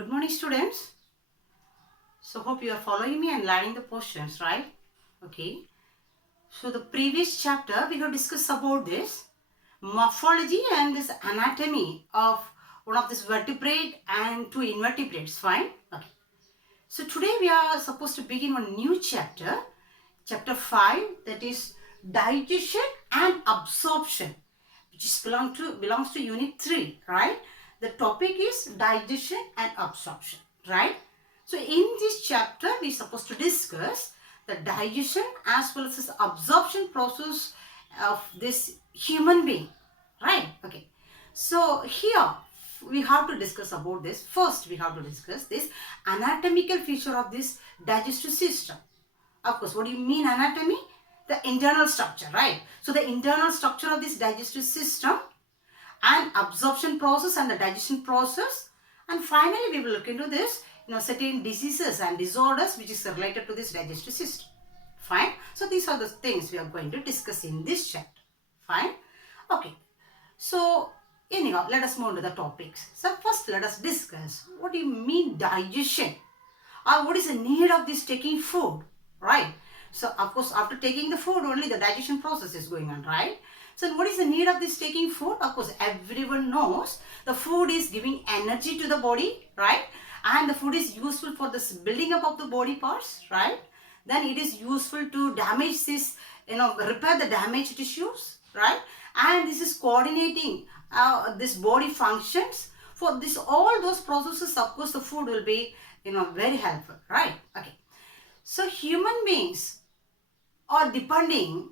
Good morning, students. So hope you are following me and learning the questions, right? Okay. So the previous chapter we have discussed about this morphology and this anatomy of one of this vertebrate and two invertebrates. Fine. Okay. So today we are supposed to begin one new chapter, chapter 5, that is digestion and absorption, which is belongs to unit 3, right? The topic is digestion and absorption, right? So in this chapter we are supposed to discuss the digestion as well as this absorption process of this human being, right? Okay. So here we have to discuss about this. First we have to discuss this anatomical feature of this digestive system. Of course, what do you mean anatomy? The internal structure, right? So the internal structure of this digestive system and absorption process and the digestion process. And finally, we will look into this, certain diseases and disorders which is related to this digestive system. Fine. So these are the things we are going to discuss in this chapter. Fine. Okay. So anyhow, let us move to the topics. So first, let us discuss what do you mean digestion, or what is the need of this taking food, right? So of course, after taking the food, only the digestion process is going on, right? So what is the need of this taking food? Of course, everyone knows the food is giving energy to the body, right? And the food is useful for this building up of the body parts, right? Then it is useful to damage this, repair the damaged tissues, right? And this is coordinating this body functions. For this, all those processes, of course, the food will be, very helpful, right? Okay. So human beings are depending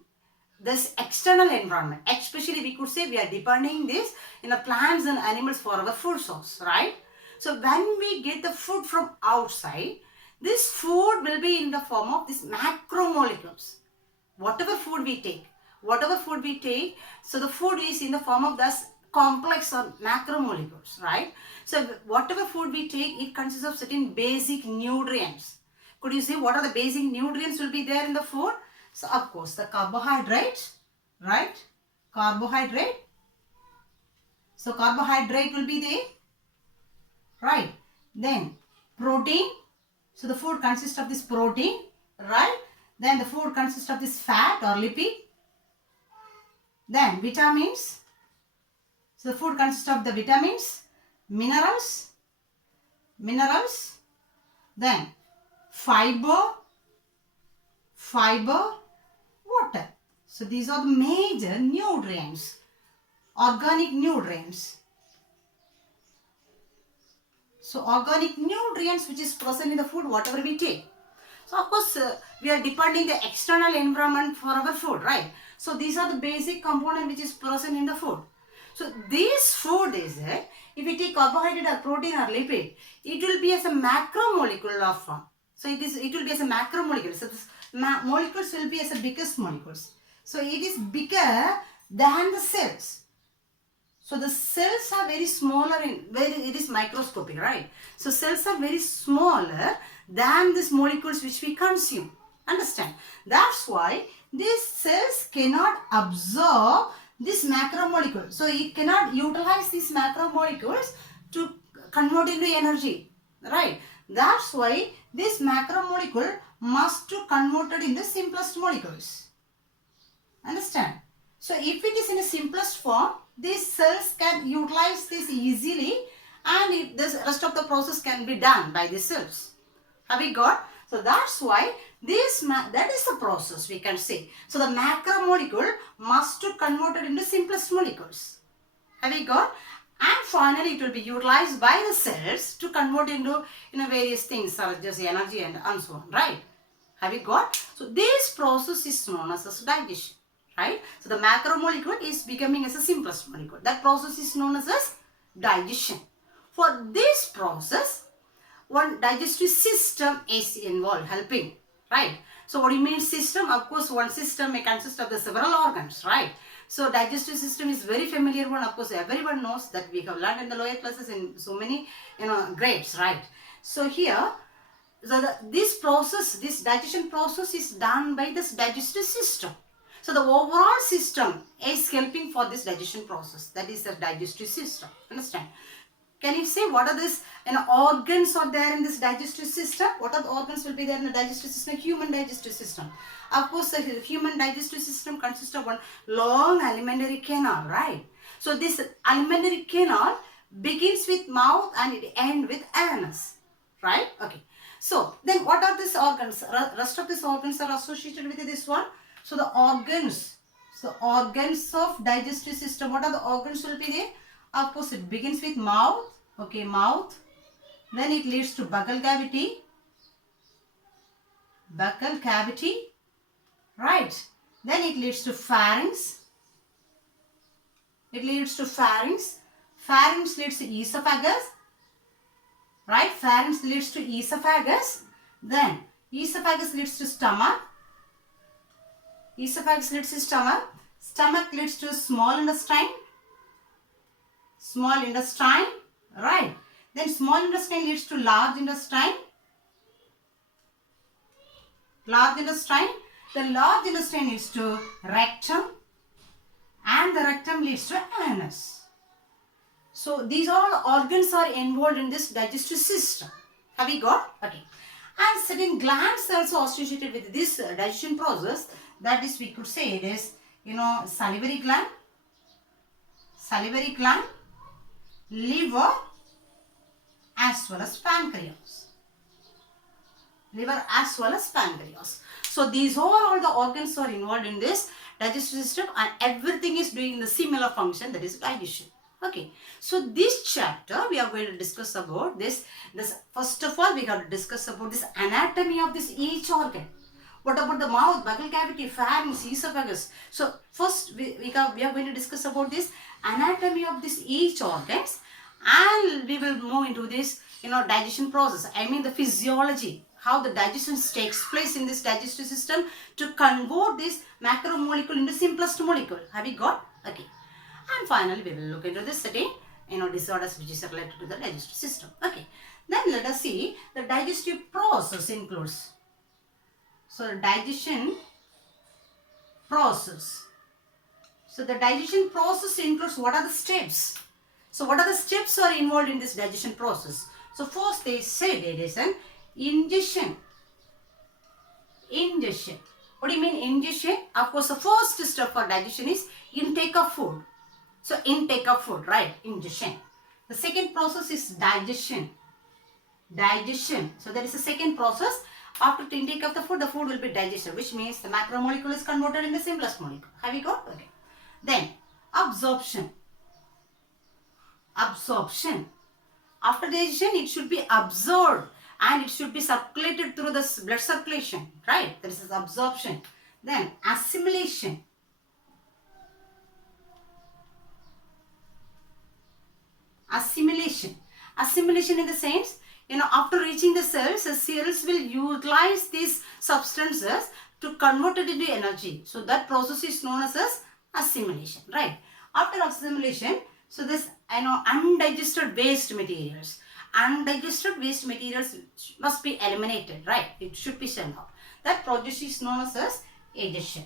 this external environment, especially we could say we are depending this plants and animals for our food source, right? So when we get the food from outside, this food will be in the form of these macromolecules. Whatever food we take, so the food is in the form of this complex or macromolecules, right? So whatever food we take, it consists of certain basic nutrients. Could you see what are the basic nutrients will be there in the food? So of course the carbohydrates, right? Carbohydrate. So carbohydrate will be there, right? Then protein. So the food consists of this protein, right? Then the food consists of this fat or lipid. Then vitamins. So the food consists of the vitamins, minerals. Then fiber, water. So these are the major nutrients, organic nutrients. So organic nutrients which is present in the food, whatever we take. So of course we are depending the external environment for our food, right? So these are the basic component which is present in the food. So this food is, if we take carbohydrate or protein or lipid, it will be as a macromolecular form. So it will be as a macromolecule. So this molecules will be as the biggest molecules. So it is bigger than the cells. So the cells are very smaller it is microscopic, right? So cells are very smaller than these molecules which we consume. Understand? That's why these cells cannot absorb this macromolecule. So it cannot utilize these macromolecules to convert into energy, right? That's why this macromolecule must to converted into simplest molecules. Understand? So if it is in a simplest form, these cells can utilize this easily and this rest of the process can be done by the cells. Have we got? So that's why that is the process we can say. So the macromolecule must to convert it into simplest molecules. Have we got? And finally it will be utilized by the cells to convert into various things such as energy and so on, right? Have we got? So this process is known as digestion, right? So the macromolecule is becoming as a simplest molecule. That process is known as digestion. For this process, one digestive system is involved, helping, right? So what do you mean system? Of course, one system may consist of the several organs, right? So digestive system is very familiar one. Of course, everyone knows that we have learned in the lower classes in so many, grades, right? So here, this digestion process is done by this digestive system. So the overall system is helping for this digestion process. That is the digestive system. Understand? Can you say what are these organs are there in this digestive system? What are the organs will be there in the digestive system? Human digestive system. Of course, the human digestive system consists of one long alimentary canal, right? So this alimentary canal begins with mouth and it ends with anus, right? Okay. So then what are these organs? Rest of these organs are associated with this one. So the organs of digestive system, what are the organs will be there? Of course, it begins with mouth, okay, mouth. Then it leads to buccal cavity, right? Then it leads to pharynx. Pharynx leads to esophagus, right? Pharynx leads to esophagus. Then esophagus leads to stomach. Stomach leads to small intestine. Right? Then small intestine leads to large intestine. The large intestine leads to rectum, and the rectum leads to anus. So these all organs are involved in this digestive system. Have you got? Okay. And certain glands are also associated with this digestion process. That is, we could say it is, salivary gland, liver, as well as pancreas. So these are all the organs are involved in this digestive system, and everything is doing the similar function, that is digestion. Okay, so this chapter we are going to discuss about this. First of all, we have to discuss about this anatomy of this each organ. What about the mouth, buccal cavity, pharynx, esophagus? So first we are going to discuss about this anatomy of this each organs, and we will move into this digestion process. I mean the physiology, how the digestion takes place in this digestive system to convert this macromolecule into simplest molecule. Have you got? Okay. And finally, we will look into this certain disorders which is related to the digestive system. Okay. Then let us see the digestive process includes. So the digestion process. So the digestion process includes what are the steps. So what are the steps are involved in this digestion process? So first they said it is an ingestion. What do you mean ingestion? Of course, the first step for digestion is intake of food. So intake of food, right? Ingestion. The second process is digestion. So there is a second process. After the intake of the food will be digested, which means the macromolecule is converted in the simplest molecule. Have you got? Okay. Then absorption. After digestion, it should be absorbed and it should be circulated through the blood circulation, right? This is absorption. Then assimilation. Assimilation in the sense, after reaching the cells will utilize these substances to convert it into energy. So that process is known as assimilation, right? After assimilation, so this undigested waste materials must be eliminated, right? It should be sent out. That process is known as digestion.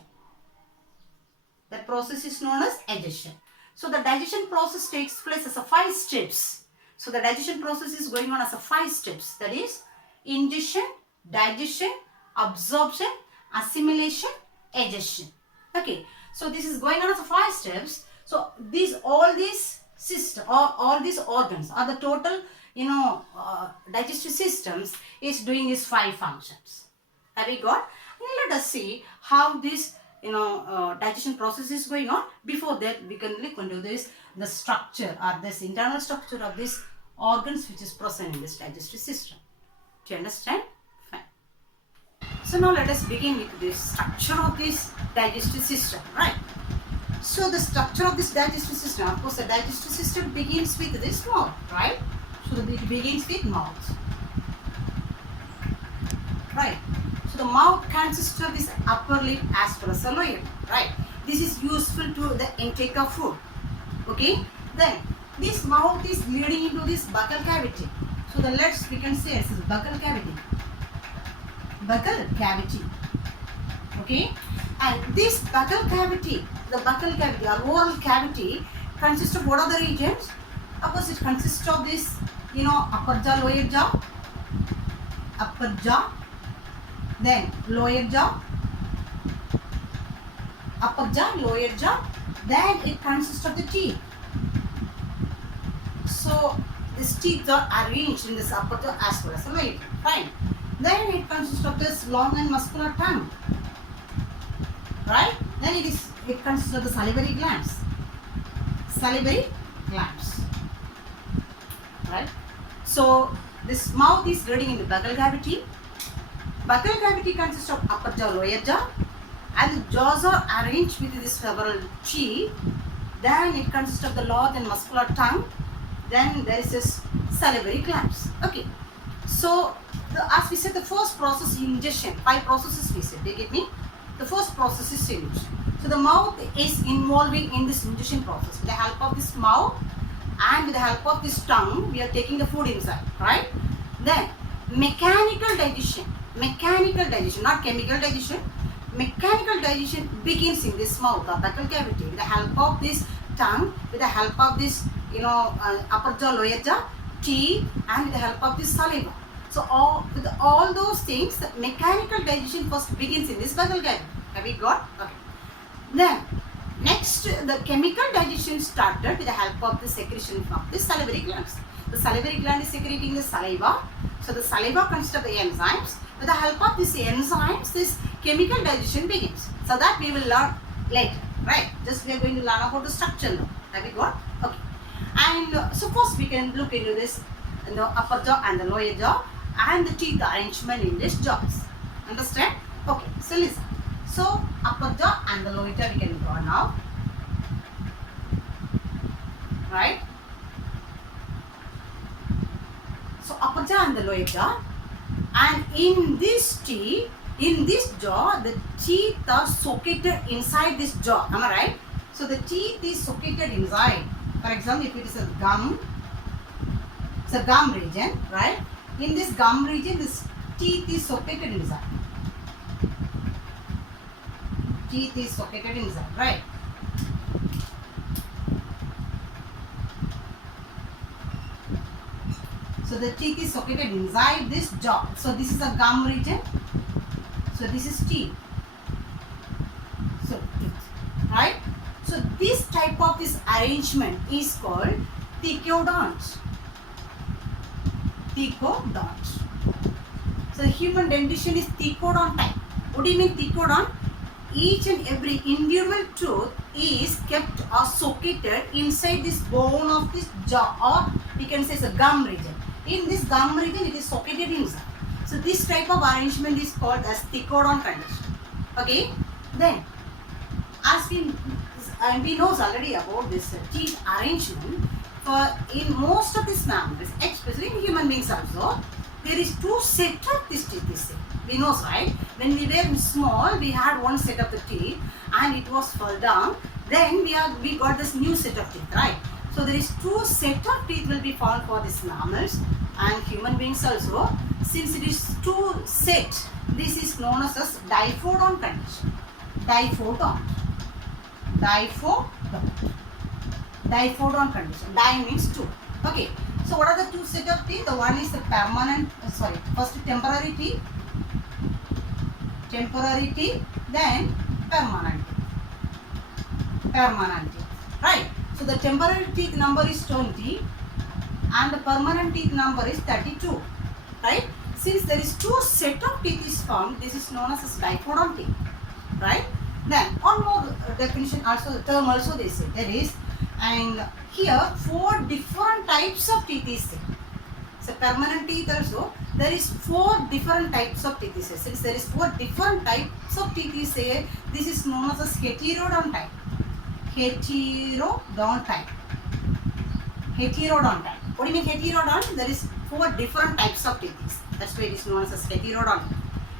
So the digestion process takes place as 5 steps. So the digestion process is going on as 5 steps. That is ingestion, digestion, absorption, assimilation, digestion. Okay. So this is going on as 5 steps. So all these organs are the total digestive systems is doing these 5 functions. Have we got? Let us see how this digestion process is going on. Before that, we can look into the structure or this internal structure of these organs which is present in this digestive system. Do you understand? Fine. So now let us begin with the structure of this digestive system, right? So the structure of this digestive system, of course the digestive system begins with this mouth, right? So it begins with mouth, right? So the mouth consists of this upper lip as well as the lower lip, right? This is useful to the intake of food. Okay. Then this mouth is leading into this buccal cavity. So we can say this is buccal cavity. Okay. And this buccal cavity, the buccal cavity or oral cavity consists of what are the regions? Of course, it consists of this, upper jaw, lower jaw, upper jaw, then lower jaw, upper jaw, lower jaw, then it consists of the teeth. So these teeth are arranged in this upper jaw as well as the lower jaw. Fine. Then it consists of this long and muscular tongue. Right? Then it consists of the salivary glands. Salivary glands. Right? So this mouth is divided into buccal cavity. Buccal cavity consists of upper jaw, lower jaw, and the jaws are arranged with this several teeth. Then it consists of the large and muscular tongue. Then there is this salivary glands. Okay. So as we said, the first process is ingestion. 5 processes we said. They get me? The first process is ingestion. So the mouth is involving in this ingestion process. With the help of this mouth and with the help of this tongue, we are taking the food inside. Right? Then mechanical digestion. Mechanical digestion, not chemical digestion. Mechanical digestion begins in this mouth or buccal cavity with the help of this tongue, with the help of this upper jaw, lower jaw, teeth, and with the help of this saliva. So with all those things, the mechanical digestion first begins in this buccal cavity. Have we got? Okay. Then next, the chemical digestion started with the help of the secretion from the salivary glands. The salivary gland is secreting the saliva. So the saliva consists of the enzymes. With the help of these enzymes, this chemical digestion begins. So that we will learn later, right? Just we are going to learn about the structure now. Have we got? Okay. And so first we can look into this, the upper jaw and the lower jaw and the teeth arrangement in these jaws. Understand? Okay. So listen. So upper jaw and the lower jaw we can draw now. Right? So upper jaw and the lower jaw. And in this jaw, the teeth are socketed inside this jaw. Am I right? So the teeth is socketed inside. For example, if it is a gum, it's a gum region, right? In this gum region, this teeth is socketed inside. Teeth is socketed inside, right? So the teeth is socketed inside this jaw. So this is a gum region. So this is teeth. So teeth, right? So this type of this arrangement is called thecodont. Thecodont. So human dentition is thecodont type. What do you mean thecodont? Each and every individual tooth is kept or socketed inside this bone of this jaw, or we can say it's a gum region. In this gum region, it is socketed inside. So this type of arrangement is called as thecodont condition. Okay. Then, as we know already about this teeth arrangement, for in most of these mammals, especially in human beings also, there is 2 sets of these teeth. We know, right? When we were small, we had 1 set of the teeth, and it was fell down. Then we got this new set of teeth, right? So there is 2 set of teeth will be found for these mammals and human beings also. Since it is 2 set, this is known as diphodont condition. Diphodont. Diphodont condition. Di means 2. Okay. So what are the 2 set of teeth? The one is the first temporary teeth. Temporary teeth, then permanent teeth. Permanent teeth. Right? So the temporary teeth number is 20 and the permanent teeth number is 32. Right? Since there is 2 set of teeth is found, this is known as diphodont teeth. Right? Then one more definition also, the term also they say. There is, and here 4 different types of teeth is there. So permanent teeth also, there is 4 different types of teeth is there. Since there is 4 different types of teeth is there, this is known as heterodont type. Heterodont type. Heterodont type. What do you mean heterodont? There is 4 different types of teeth. That's why it is known as heterodont.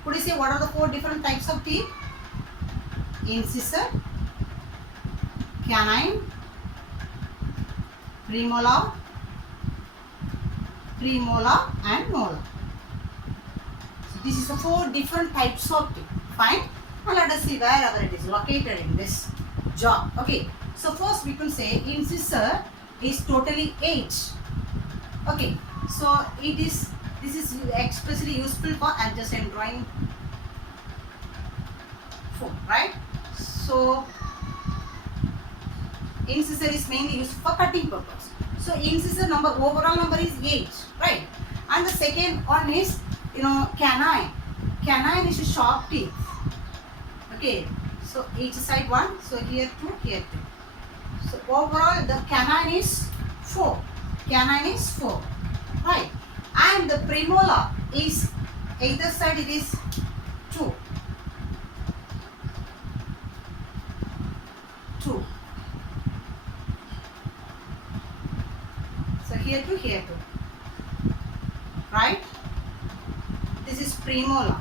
Could you say what are the 4 different types of teeth? Incisor, canine, premolar, and molar. So this is the 4 different types of teeth. Fine. Now let us see wherever it is located in this jaw. Okay. So first we can say incisor is totally 8. Okay, so this is especially useful for, I'm just drawing 4, right? So incisor is mainly used for cutting purpose. So incisor number, overall number is 8, right? And the second one is, canine. Canine is a sharp teeth. Okay, so each side 1, so here 2, here 2. So overall the canine is 4. Canine is 4, right? And the premolar is, either side it is 2. 2. So here 2, here 2. Right? This is premolar.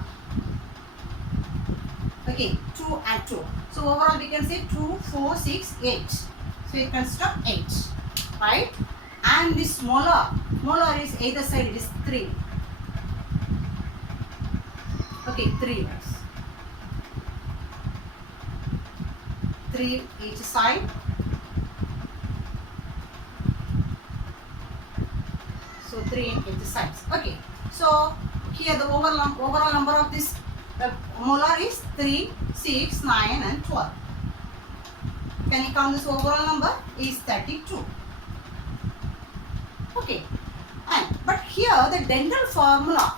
Okay, 2 and 2. So overall we can say 2, 4, 6, 8. So it consists of 8. Right? And this molar is either side it is 3. Okay, 3 years. 3 each side. So 3 in each sides. Okay. So here the overall number of this molar is 3, 6, 9 and 12. Can you count this overall number? Is 32. Okay. But here the dental formula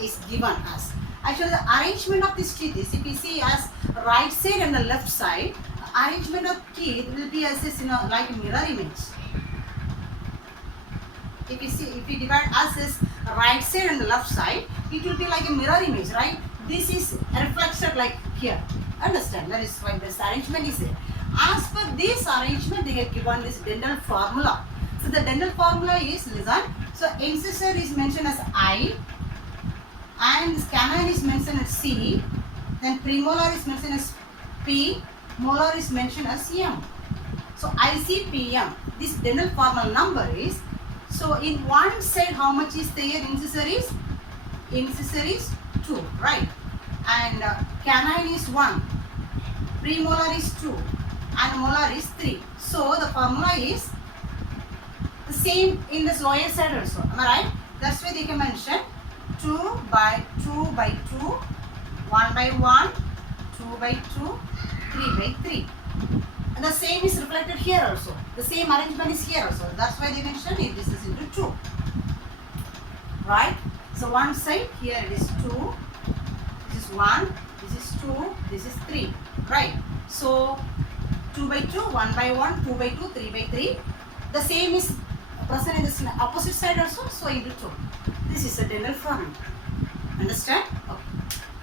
is given as, actually the arrangement of these teeth is, if you see as right side and the left side, arrangement of teeth will be as this, like mirror image. If you see, if you divide as this right side and the left side, it will be like a mirror image, right? This is reflected like here. Understand? That is why this arrangement is there. As per this arrangement, they have given this dental formula. So the dental formula is, listen, so incisor is mentioned as I, and this canine is mentioned as C, then premolar is mentioned as P, molar is mentioned as M. So ICPM, this dental formula number is, so in one side how much is there? Incisor is 2, right? And canine is 1, premolar is 2, and molar is 3. So the formula is the same in this lower side also. Am I right? That's why they can mention 2 by 2 by 2, 1 by 1, 2 by 2, 3 by 3. And the same is reflected here also. The same arrangement is here also. That's why they mention it. This is into 2. Right? So one side here it is 2. This is 1. This is 2. This is 3. Right? So 2 by 2, 1 by 1, 2 by 2, 3 by 3. The same is present in the opposite side also. So into 2. This is a dental formula. Understand? Okay.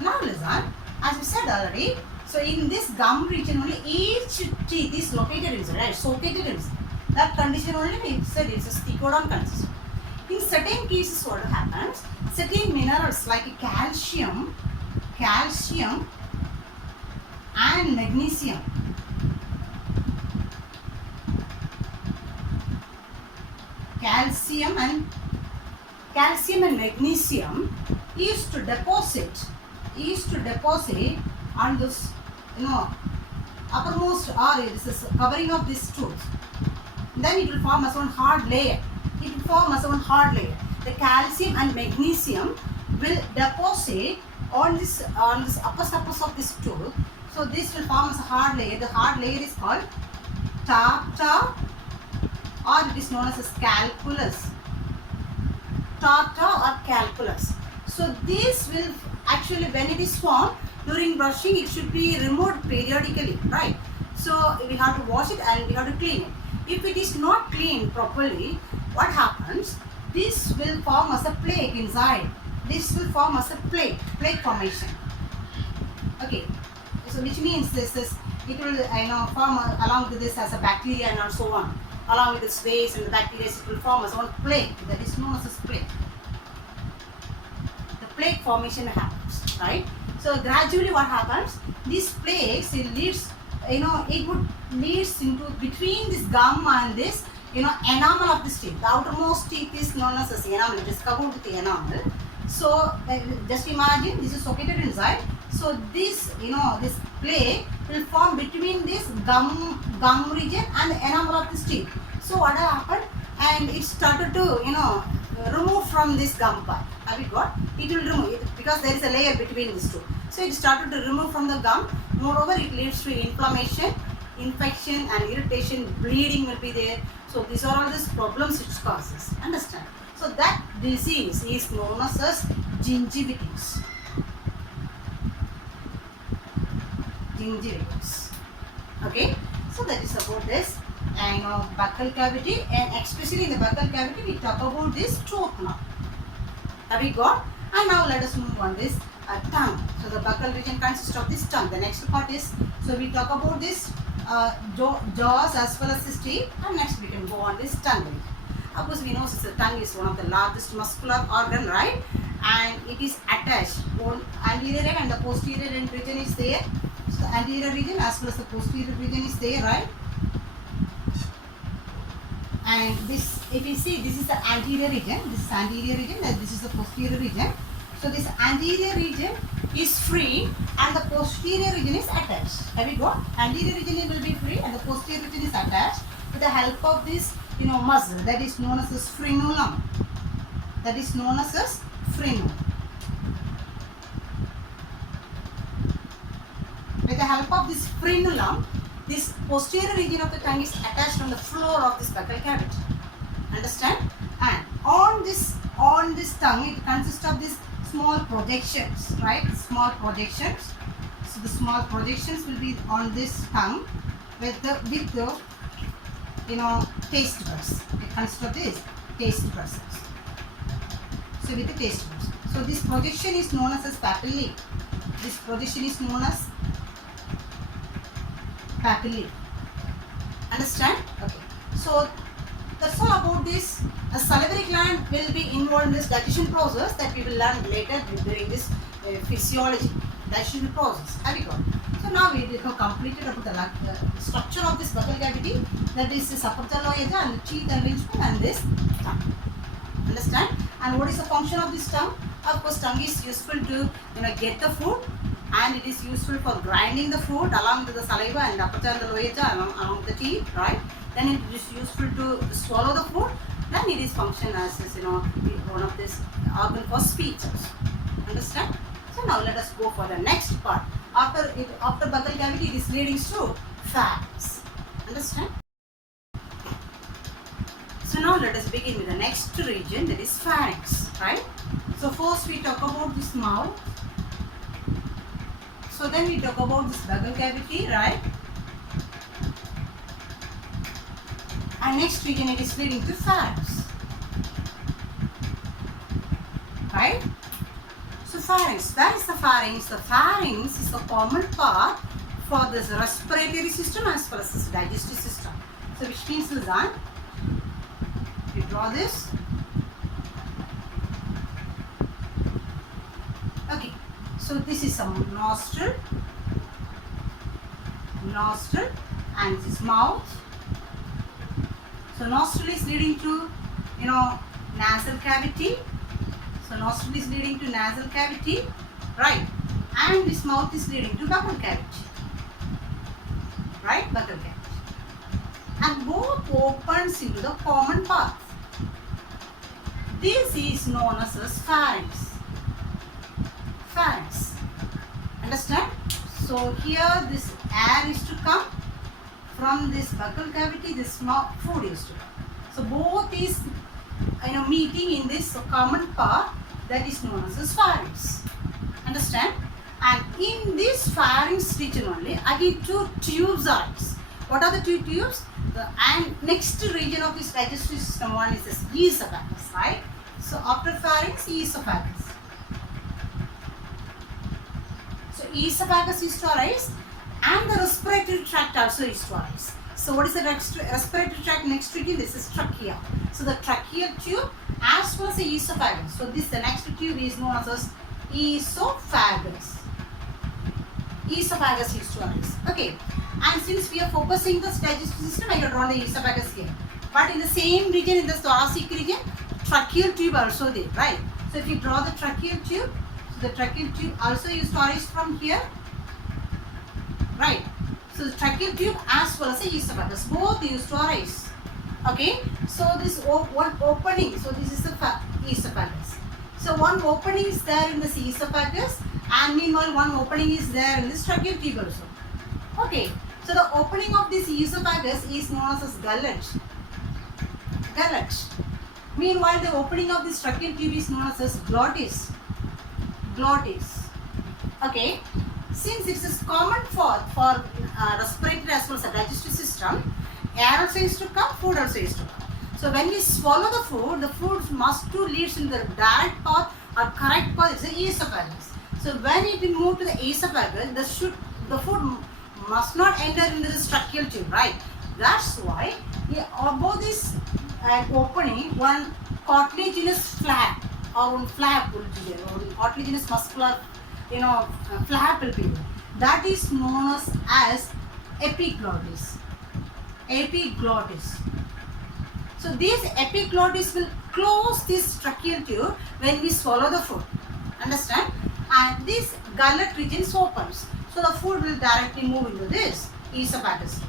Now listen. As we said already, so in this gum region only each teeth is located inside, right? Located inside. That condition only we said it's a stichodon condition. In certain cases what happens, certain minerals like calcium and magnesium. Calcium and magnesium used to deposit on this, uppermost or this is covering of this tooth. Then it will form as one hard layer. The calcium and magnesium will deposit on this upper surface of this tooth. So this will form as a hard layer. The hard layer is called tartar, or it is known as a scalculus. Tartar or calculus. So this will actually, when it is formed during brushing, it should be removed periodically, right? So we have to wash it and we have to clean it. If it is not cleaned properly, what happens? This will form as a plaque inside. This will form as a plaque formation. Okay. So which means it will form along with this as a bacteria and so on. Along with the space and the bacteria, it will form as one plaque. That is known as a plaque. The plaque formation happens, right? So gradually what happens? These plaques, it leads, it would leads into between this gum and this, enamel of this teeth. The outermost teeth is known as enamel. It is covered with the enamel. So just imagine this is located inside. So this, this plaque will form between this gum region and the enamel of this teeth. So what happened? And it started to, remove from this gum part. Have you got? It will remove it because there is a layer between these two. So it started to remove from the gum. Moreover, it leads to inflammation, infection and irritation, bleeding will be there. So these are all these problems it causes. Understand? So that disease is known as gingivitis. Gingivitis. Okay? So that is about this. And buccal cavity, and especially in the buccal cavity we talk about this tooth now. Have we got? And now let us move on this tongue. So the buccal region consists of this tongue. The next part is, so we talk about this jaws as well as this teeth, and next we can go on this tongue. Of course we know the tongue is one of the largest muscular organ, right? And it is attached, both anterior and the posterior region is there. So the anterior region as well as the posterior region is there, right? And this, if you see, this is the anterior region, this is anterior region, and this is the posterior region. So this anterior region is free and the posterior region is attached. Have you got? Anterior region will be free and the posterior region is attached with the help of this, muscle that is known as a frenulum. That is known as a frenulum. With the help of this frenulum, this posterior region of the tongue is attached on the floor of this buccal cavity. Understand? And on this tongue, it consists of these small projections, right? Small projections. So the small projections will be on this tongue with the taste buds. It consists of this taste buds. So with the taste buds. So this projection is known as papillae. This projection is known as papillae. Understand? Okay. So that's all about this. A salivary gland will be involved in this digestion process that we will learn later during this physiology. Digestion process. Have you got? So now we have completed about the structure of this buccal cavity. That is the upper loeta and the teeth and linchpin and this tongue. Understand? And what is the function of this tongue? Of course, tongue is useful to get the food, and it is useful for grinding the food along with the saliva and upper loeta along the teeth, right? Then it is useful to swallow the food. Then it is function as one of this organ for speech. Understand? So now let us go for the next part. After buccal cavity, it is leading to pharynx. Understand? So now let us begin with the next region, that is pharynx, right? So first we talk about this mouth. So then we talk about this buccal cavity, right? And next region, it is leading to pharynx, right? So pharynx, where is the pharynx? The pharynx is the common part for this respiratory system as well as this digestive system. So which means is that we draw this. Okay, so this is some nostril, and this is mouth. So nostril is leading to, nasal cavity. So nostril is leading to nasal cavity, right? And this mouth is leading to buccal cavity, right? Buccal cavity. And both opens into the common path. This is known as pharynx. Pharynx. Understand? So here this air is to come. From this buccal cavity, this food is to come. So both is meeting in this common part that is known as pharynx. Understand? And in this pharynx region only, again two tubes are. What are the two tubes? And next region of this digestive system one is this esophagus, right? So after pharynx, esophagus. So esophagus is to arise, and the respiratory tract also is to arise. So what is the respiratory tract next region? This is trachea. So the tracheal tube as well as the esophagus. So this the next tube is known as esophagus. Esophagus is to arise. Okay. And since we are focusing the digestive system, I have drawn the esophagus here. But in the same region, in the thoracic region, tracheal tube also there, right? So if you draw the tracheal tube, so the tracheal tube also is to arise from here, right? So the tracheal tube as well as the esophagus, both used to arise. Okay, so this one opening, so this is the esophagus. So one opening is there in the esophagus, and meanwhile one opening is there in the tracheal tube also. Okay, so the opening of this esophagus is known as gullet. Gullet. Meanwhile, the opening of this tracheal tube is known as glottis. Glottis. Okay, since it is common for respiratory as well as the digestive system, air also is to come, food also is to come. So when we swallow the food must to leads in the direct path or correct path is the esophagus. So when it will move to the esophagus, the food must not enter into the tracheal tube, right? That's why above this opening, one cartilaginous flap or one flap will be there, or cartilaginous muscular, flap will be there. That is known as epiglottis. Epiglottis. So this epiglottis will close this tracheal tube when we swallow the food. Understand? And this gullet region opens. So the food will directly move into this esophagus.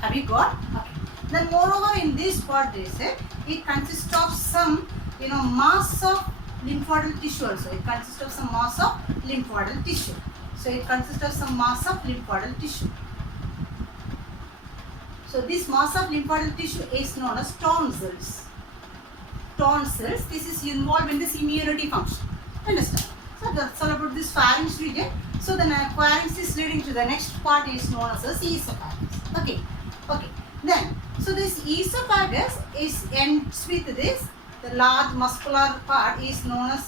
Have you got? Okay. Then moreover in this part they say it consists of some mass of lymphoidal tissue also. It consists of some mass of lymphoidal tissue. So it consists of some mass of lymphoidal tissue. So this mass of lymphoidal tissue is known as tonsils. Tonsils, this is involved in this immunity function. Understand? So that's all about this pharynx region. So the pharynx is leading to the next part is known as esophagus. Okay. Okay. Then, so this esophagus ends with this. The large muscular part is known as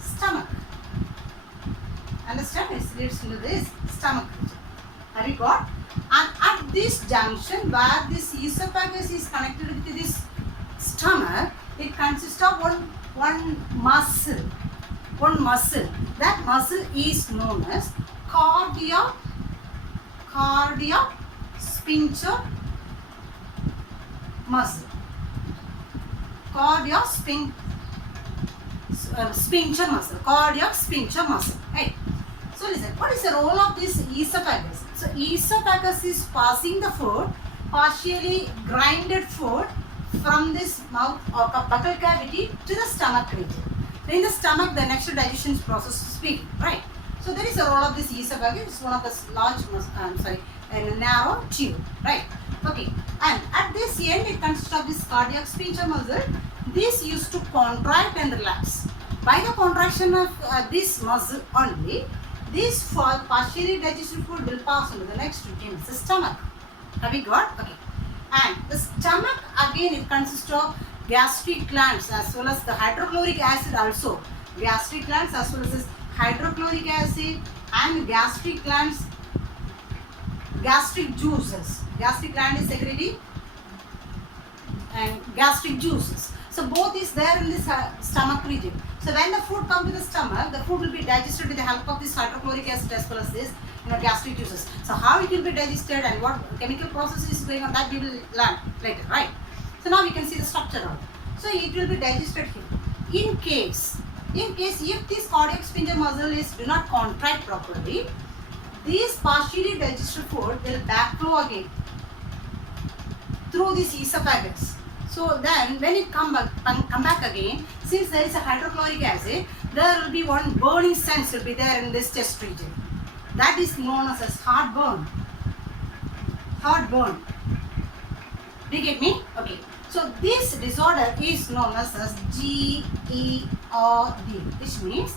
stomach. Understand? It leads into this stomach region. Have you got? And at this junction where this esophagus is connected with this stomach, it consists of one muscle. One muscle. That muscle is known as cardiac sphincter muscle. Cardiac sphincter muscle. Cardiac sphincter muscle. Right. So listen, what is the role of this esophagus? So esophagus is passing the food, partially grinded food from this mouth or buccal cavity to the stomach region. In the stomach, the next digestion process is speaking, right? So there is a role of this esophagus. It's one of the large, narrow tube, right? Okay. And at this end, it consists of this cardiac sphincter muscle. This used to contract and relax. By the contraction of this muscle only, this partially digested food will pass into the next region, the stomach. Have you got? Okay. And the stomach again, it consists of gastric glands as well as the hydrochloric acid also. Gastric glands as well as this hydrochloric acid and gastric glands, gastric juices. Gastric gland is secreting and gastric juices. So both is there in this stomach region. So when the food comes to the stomach, the food will be digested with the help of this hydrochloric acid as well as this gastric juices. So how it will be digested and what chemical process is going on, that we will learn later, right? So now we can see the structure of it. So it will be digested here. In case if this cardiac sphincter muscle do not contract properly, this partially digested food will backflow again through this esophagus. So then when it come back again, since there is a hydrochloric acid, there will be one burning sense will be there in this chest region. That is known as heartburn. Heartburn. Do you get me? Okay. So this disorder is known as GERD, which means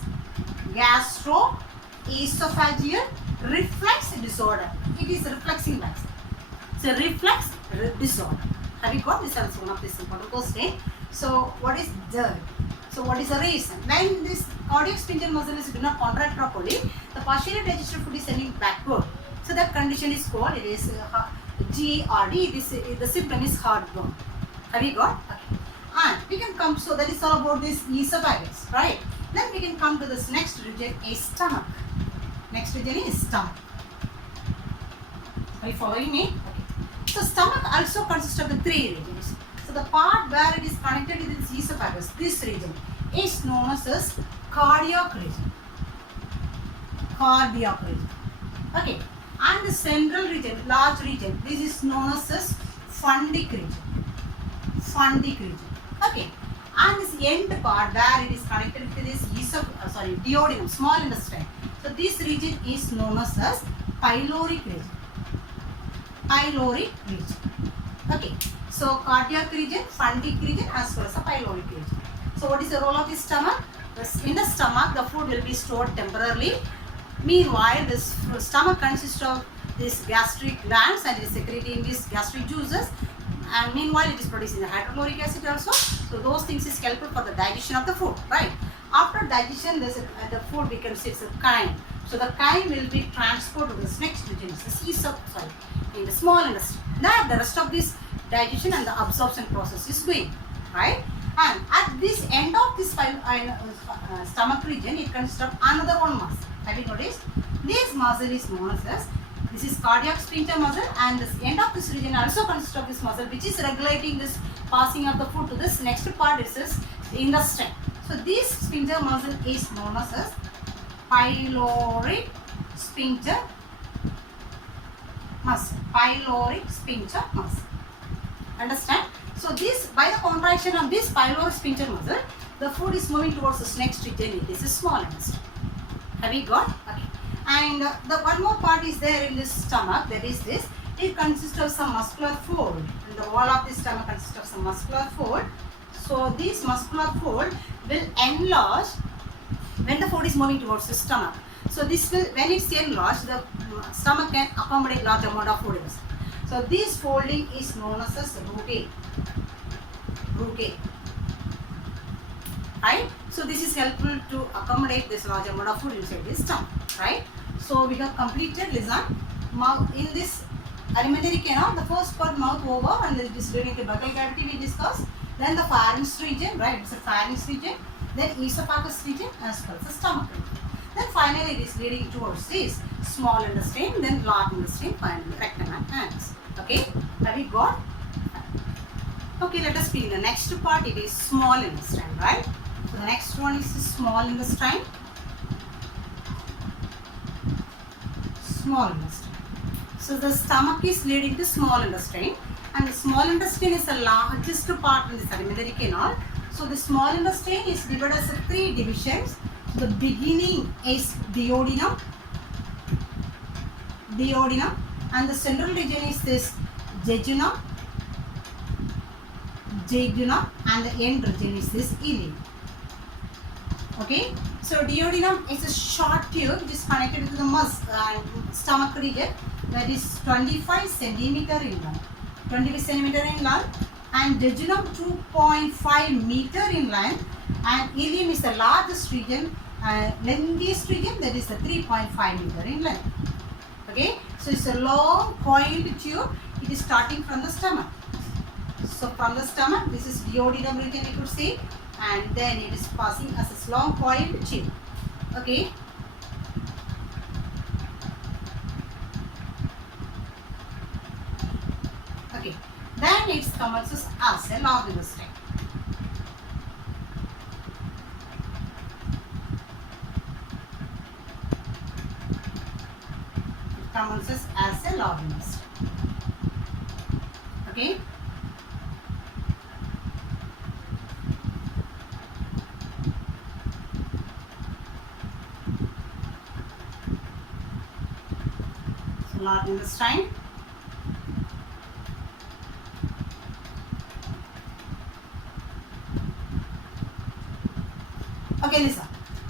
gastroesophageal reflux disorder. It is refluxing like that. So reflux disorder. Have you got this as one of this important question? So what is GERD? So what is the reason? When this cardiac sphincter muscle do not contract properly, the partially digested food is sending backward. So that condition is called, it is GERD. The symptom is heartburn. Have you got? Okay. And we can come, so that is all about this esophagus, right? Then we can come to this next region is stomach. Next region is stomach. Are you following me? Okay. So stomach also consists of the three regions. So the part where it is connected with this esophagus, this region is known as cardiac region. Cardiac region. Okay. And the central region, large region, this is known as fundic region. Fundic region. Okay. And this end part where it is connected to this duodenum, small intestine. So this region is known as pyloric region. Pyloric region. Okay. So cardiac region, fundic region as well as a pyloric region. So what is the role of the stomach? In the stomach, the food will be stored temporarily. Meanwhile, this stomach consists of these gastric glands and is secreting these gastric juices. And meanwhile, it is producing the hydrochloric acid also. So those things is helpful for the digestion of the food, right? After digestion, the food becomes its chyme. So the chyme will be transported to the next region, in the small intestine. Now the rest of this digestion and the absorption process is going, right? And at this end of this stomach region, it consists of another one muscle. Have you noticed? This muscle is known as this is cardiac sphincter muscle, and this end of this region also consists of this muscle, which is regulating this passing of the food to this next part. It is the intestine. So this sphincter muscle is known as pyloric sphincter muscle. Pyloric sphincter muscle. Understand? So this, by the contraction of this pyloric sphincter muscle, the food is moving towards this next region. It is a small intestine. Have you got? Okay. And the one more part is there in this stomach. That is this. It consists of some muscular fold. And the wall of the stomach consists of some muscular fold. So this muscular fold will enlarge when the food is moving towards the stomach. So this will, when it's enlarged, the stomach can accommodate large amount of food. So this folding is known as rugae. Rugae. Right? So this is helpful to accommodate this large amount of food inside the stomach. Right? So we have completed, listen, mouth in this alimentary canal, the first part mouth over, and it is leading to buccal cavity we discussed. Then the pharynx region, right? It's a pharynx region. Then esophagus region as well as the stomach region. Then finally it is leading towards this small intestine, then large intestine, finally rectum and anus. Okay? Have you got? Okay, let us see the next part. It is small intestine, right? So the next one is the small intestine. Small intestine. So the stomach is leading to small intestine, and the small intestine is the largest part in the alimentary canal. So the small intestine is divided as 3 divisions. The beginning is duodenum, and the central region is this jejunum, and the end region is this ileum. Okay, so duodenum is a short tube which is connected to the stomach region, that is 25 centimeter in length. 25 centimeter in length, and jejunum 2.5 meter in length, and ileum is the largest region, lengthiest region, that is the 3.5 meter in length. Okay, so it's a long coiled tube. It is starting from the stomach. So from the stomach, this is duodenum region, you could see, and then it is passing as a long coiled tube. Okay. Okay. Then it commences as a large intestine. It commences as a large intestine. Okay. Large intestine. Okay, listen.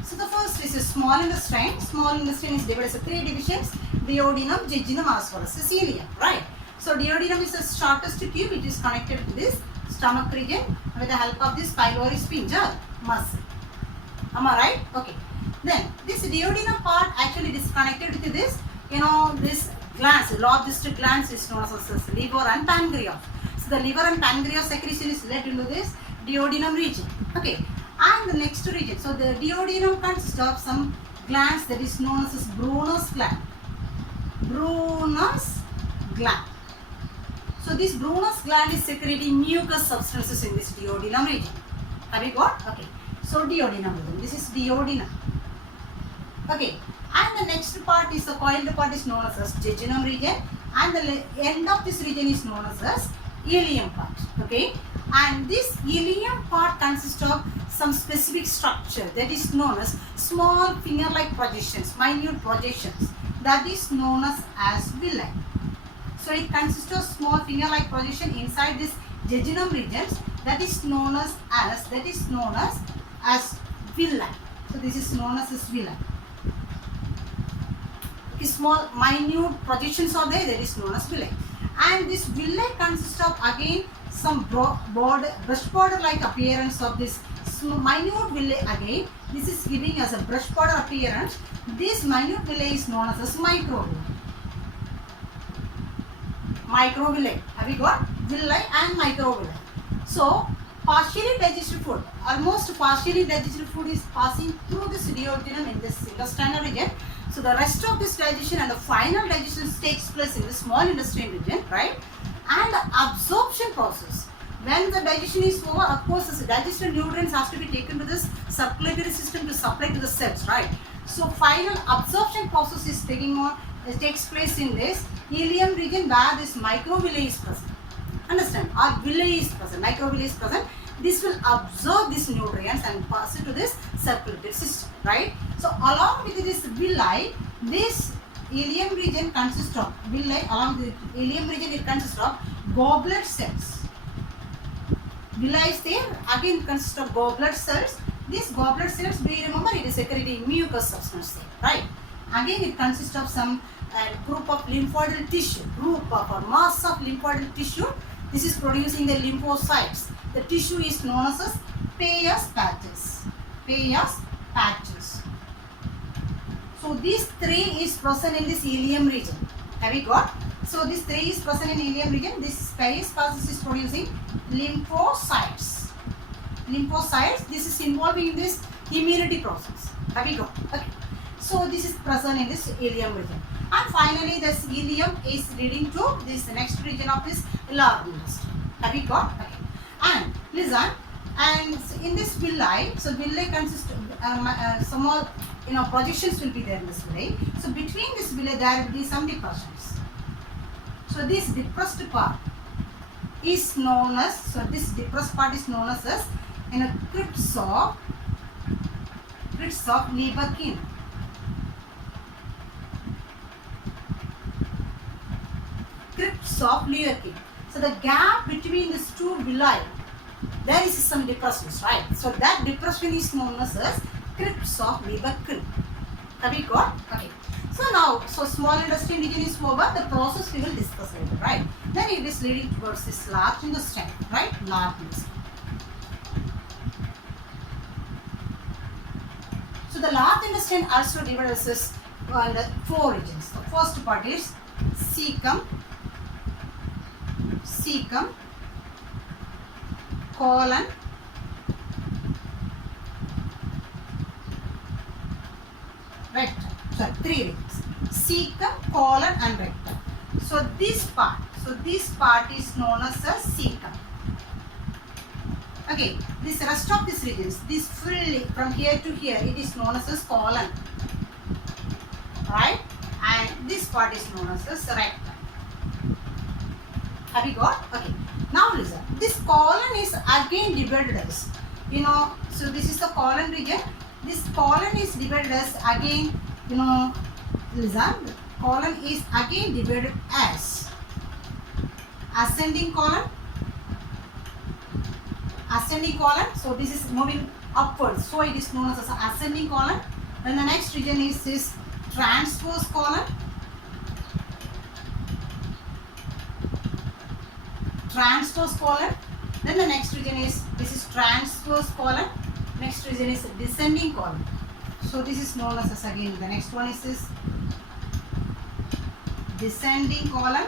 So the first is a small intestine. Small intestine is divided into 3 divisions: duodenum, jejunum, as well as the ileum. Right. So duodenum is the shortest tube. It is connected to this stomach region with the help of this pyloric sphincter muscle. Am I right? Okay. Then this duodenum part actually is connected to this. This glands, largest glands is known as liver and pancreas. So the liver and pancreas secretion is led into this duodenum region. Okay, and the next region. So the duodenum consists of some glands that is known as Brunner's gland. Brunner's gland. So this Brunner's gland is secreting mucus substances in this duodenum region. Have you got? Okay. So duodenum region. This is duodenum. Okay. And the next part is the coiled part is known as jejunum region, and the end of this region is known as ileum part. Okay, and this ileum part consists of some specific structure that is known as small finger-like projections, minute projections, that is known as villi. So it consists of small finger-like projection inside this jejunum regions that is known as villi. So this is known as villi. Small minute projections are there, that is known as villi. And this villi consists of again some brush border like appearance of this minute villi. Again this is giving us a brush border appearance. This minute villi is known as microvilli. Microvilli. Have we got villi and microvilli? So partially digested food, almost partially digested food is passing through this duodenum in this intestinal region. So the rest of this digestion and the final digestion takes place in the small intestine region, right? And the absorption process. When the digestion is over, of course, the digested nutrients has to be taken to this circulatory system to supply to the cells, right? So final absorption process is takes place in this ileum region where this microvilli is present. Understand? Or villi is present, microvilli is present. This will absorb these nutrients and pass it to this circulatory system, right? So along with this villi, this ileum region consists of along the ileum region it consists of goblet cells. Villi is there, again it consists of goblet cells. These goblet cells, do you remember, it is secreting mucus substance there, right? Again it consists of some group of lymphoidal tissue, or mass of lymphoidal tissue. This is producing the lymphocytes. The tissue is known as Peyer's patches. Peyer's patches. So these three is present in this ileum region. Have you got? So this three is present in ileum region. This Peyer's patches is producing lymphocytes. Lymphocytes. This is involving in this immunity process. Have you got? Okay. So this is present in this ileum region. And finally, this ileum is leading to this next region of this large intestine. Have you got? Okay. And listen, and in this villi, so villi consists of some more, projections will be there in this villi. So between this villi, there will be some depressions. So this depressed part is known as, crypts of Lieberkühn. Crypts of Lieberkühn. So the gap between these two villi, there is some depressions, right? So that depression is known as crypts of Lieberkühn. Have you got? Okay. So now, small intestine region is over. The process we will discuss later, right? Then it is leading towards this large intestine, right? Large intestine. So the large intestine also divides as four regions. The first part is cecum, colon, rectum. So three regions: cecum, colon, and rectum. So this part is known as a cecum. Okay, this rest of these regions, this fully from here to here, it is known as a colon, right? And this part is known as a rectum. Have you got? Okay. Now listen. This colon is again divided as, so this is the colon region. This colon is divided as again, listen. Colon is again divided as ascending colon. So this is moving upwards. So it is known as ascending colon. Then the next region is this transverse colon. Then the next region is, this is transverse colon. Next region is descending colon. So this is known as again, the next one is this descending colon.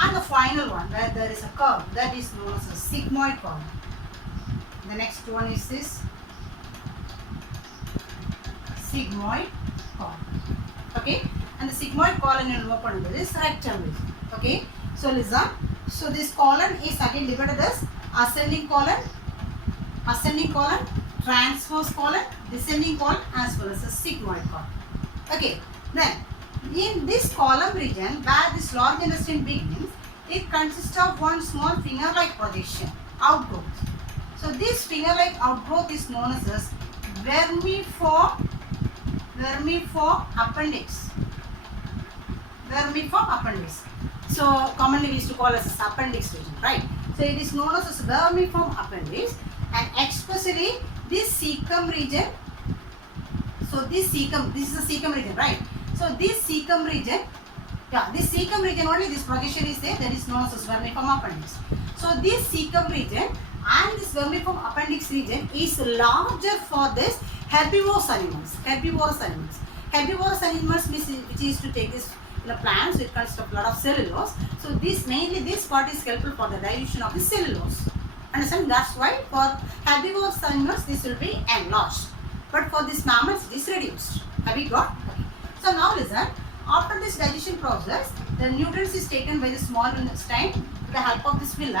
And the final one where there is a curve, that is known as a sigmoid colon. The next one is this sigmoid colon. Okay, and the sigmoid colon will open into this rectum region. Okay, so listen. So this colon is again divided as ascending colon, transverse colon, descending colon, as well as a sigmoid colon. Okay, then in this column region where this large intestine begins, it consists of one small finger-like projection, outgrowth. So this finger-like outgrowth is known as vermiform appendix. Vermiform appendix. So commonly we used to call as appendix region, right? So it is known as vermiform appendix, and especially this cecum region. So this is the cecum region, right? So this cecum region, this cecum region only, this projection is there, that is known as vermiform appendix. So this cecum region and this vermiform appendix region is larger for this herbivorous animals. Herbivorous animals which is to take this plants, it consists of a lot of cellulose. So this part is helpful for the digestion of the cellulose. Understand? That's why for herbivorous animals this will be enlarged. But for these mammals it is reduced. Have you got? Okay. So now listen. After this digestion process, the nutrients is taken by the small intestine with the help of this villi,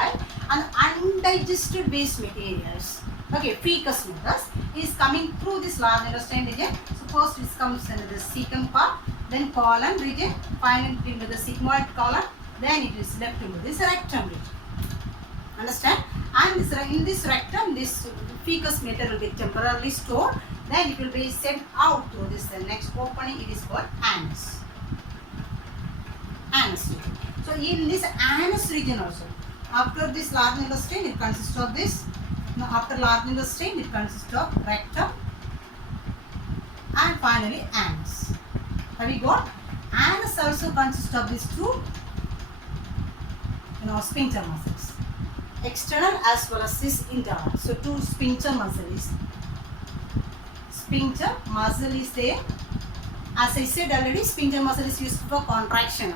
and undigested waste materials, okay, fecus matters, is coming through this large intestine region. So first it comes into the cecum part, then colon region, finally into the sigmoid colon, then it is left into this rectum region. Understand? And in this rectum, this fecus matter will be temporarily stored, then it will be sent out through this next opening, it is called anus. Anus region. So in this anus region also, after this large intestine, it consists of this. Now after large intestine, it consists of rectum and finally anus. Have you got? Anus also consists of these two, sphincter muscles, external as well as this internal. So two sphincter muscles. Sphincter muscle is there. As I said already, sphincter muscle is used for contraction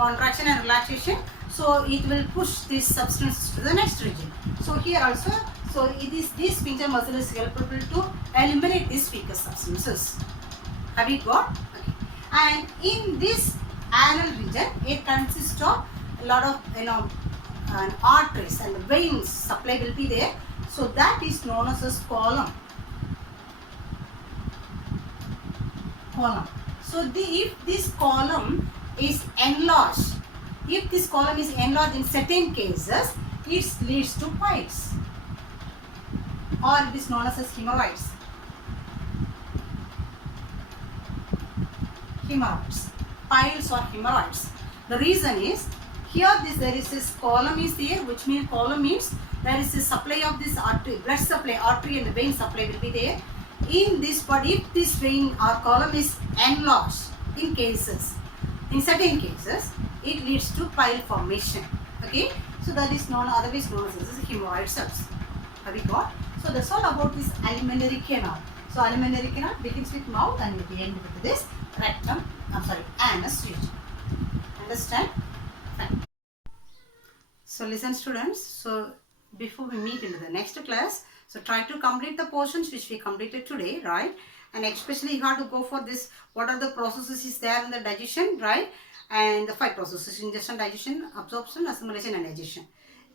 and relaxation. So it will push these substances to the next region. So here also, so it is this sphincter muscle is helpful to eliminate these fecus substances. Have you got? Okay. And in this anal region, it consists of a lot of arteries and veins supply will be there. So that is known as colon. So if this column is enlarged, in certain cases, it leads to piles, or it is known as hemorrhoids. Piles or hemorrhoids. The reason is here there is this column is there, which means there is a supply of this artery, blood supply, artery and the vein supply will be there. In this part, if this vein or column is enlarged, in certain cases, it leads to pile formation. Okay, so that is otherwise known as hemorrhoid cells. Have you got? So that's all about this alimentary canal. So alimentary canal begins with mouth and will end with this rectum. Anus region. Understand? Fine. So listen, students. So before we meet into the next class, so try to complete the portions which we completed today, right? And especially you have to go for this, what are the processes is there in the digestion, right? And the 5 processes: ingestion, digestion, absorption, assimilation and digestion.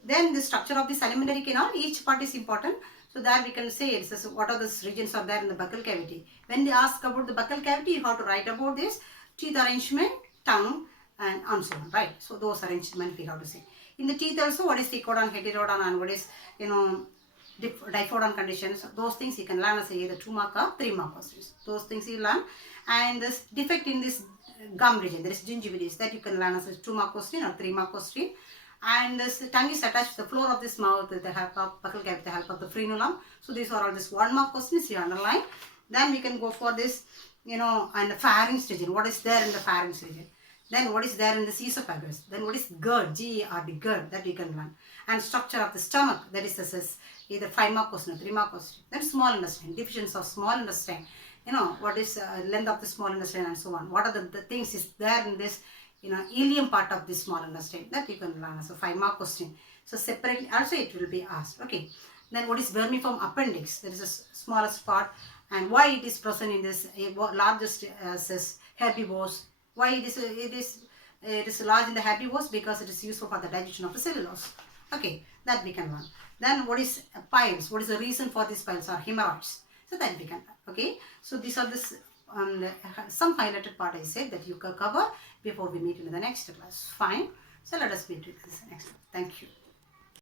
Then the structure of this alimentary canal, each part is important. So that we can say it says what are the regions are there in the buccal cavity. When they ask about the buccal cavity, you have to write about this teeth arrangement, tongue and so on, right? So those arrangements we have to say. In the teeth also, what is thecodon, heterodon and what is, diphodon conditions, those things you can learn as either 2 mark or 3 mark questions. Those things you learn. And this defect in this gum region, there is gingivitis, that you can learn as a 2 mark question or 3 mark question. And this tongue is attached to the floor of this mouth with the help of buccal cavity, with the help of the frenulum. So these are all this 1 mark questions you underline. Then we can go for this, and the pharynx region. What is there in the pharynx region? Then what is there in the esophagus? Then what is GERD, G-E-R-D, GERD, that you can learn. And structure of the stomach, that is either 5 mark question or 3 mark question. Then small intestine, divisions of small intestine. What is length of the small intestine and so on. What are the things is there in this, ileum part of this small intestine, that you can learn as a 5 mark question. So separately also it will be asked. Okay. Then what is vermiform appendix? That is the smallest part, and why it is present in this largest herbivores. Why it is large in the herbivores? Because it is useful for the digestion of the cellulose. Okay, that we can learn. Then what is piles? What is the reason for these piles or hemorrhoids? So that we can learn. Okay, so these are this some highlighted part I said that you can cover before we meet in the next class. Fine. So let us meet with this next one. Thank you.